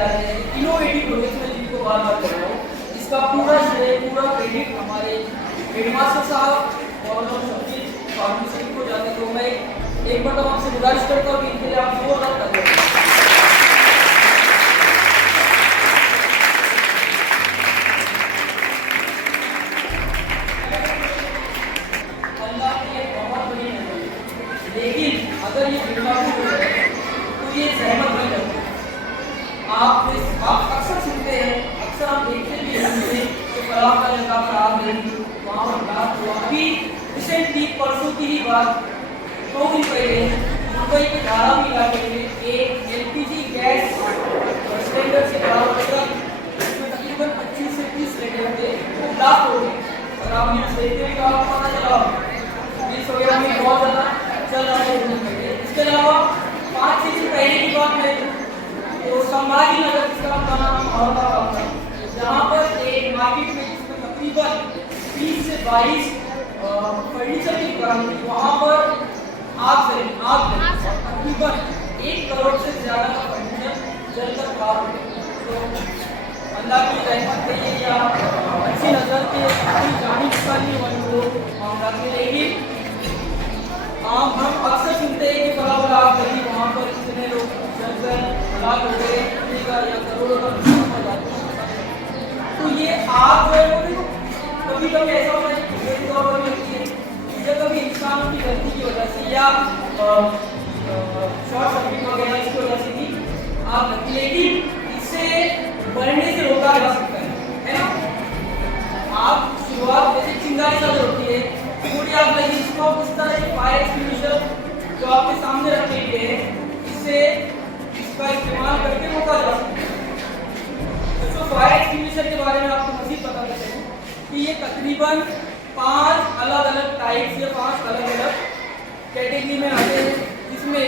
जा रहे हैं इनोवेटिव प्रोजेक्ट में जिनको बार बार कर रहा हूँ, इसका पूरा श्रेय पूरा क्रेडिट हमारे हेडमास्टर साहब और सभी फार्मेसी को जाते। तो मैं एक बार आपसे गुजारिश करता हूँ कि इनके लिए आप जोरदार तालियां बजाएं। अल्लाह की एक बहुत बड़ी नेमत है, लेकिन अगर ये बेकाबू हो जाए तो ये जहमत बन जाती है। आप अक्सर सुनते हैं, अक्सर आप देखते भी हैं कि फलां का जगह पर आप देंगे वहाँ पर बात हुआ। अभी रिसेंटली परसों की ही बात, 2 दिन पहले मुंबई के धारावी इलाके में एक LPG गैस सिलेंडर से भरा हुआ ट्रक जिसमें तकरीबन 25 से 30 सिलेंडर थे वो ब्लास्ट हो गए। और आप न्यूज़ देखते हुए आपको पता चला न्यूज़ वगैरह में बहुत ज़्यादा चल रहा है। इसके अलावा 5-6 दिन पहले की बात है तो संभाजी नगर जिसका नाम औरंगाबाद था, जहाँ पर एक मार्केट में जिसमें तकरीबन 20 से 22 फर्नीचर की दुकान थी, वहाँ पर आग लगी तकरीबन 1 करोड़ से ज़्यादा का फर्नीचर जलकर खाक हो गया। तो अल्लाह की रहमत है ये या अच्छी नज़र के अपनी जानी निकालने वाले को मामला के। लेकिन हम अक्सर सुनते हैं कि फला वाला आग लगी वहाँ पर इतने लोग जलकर हलाक हो गए या करोड़ों का नुकसान हो जाता है। तो ये आग जो है वो देखो कभी कभी ऐसा होता है कि तौर पर होती है, जब कभी इंसानों की गलती की वजह से या शॉर्ट सर्किट वगैरह इसकी वजह से भी आग लगती है, लेकिन इससे बढ़ने से रोका जा सकता है ना। आग शुरुआत जैसे चिंगारी से होती है, पूरी आग लगी इसको किस तरह के फायर एक्सटिंग्विशर जो आपके सामने रखे गए हैं इससे इसका इस्तेमाल करके रोका जा सकता है। तो फायर एक्सटिंग्विशर के बारे में आपको मज़ीद पता चले कि ये तकरीबन 5 अलग अलग टाइप्स या 5 अलग अलग कैटेगरी में आते हैं, जिसमें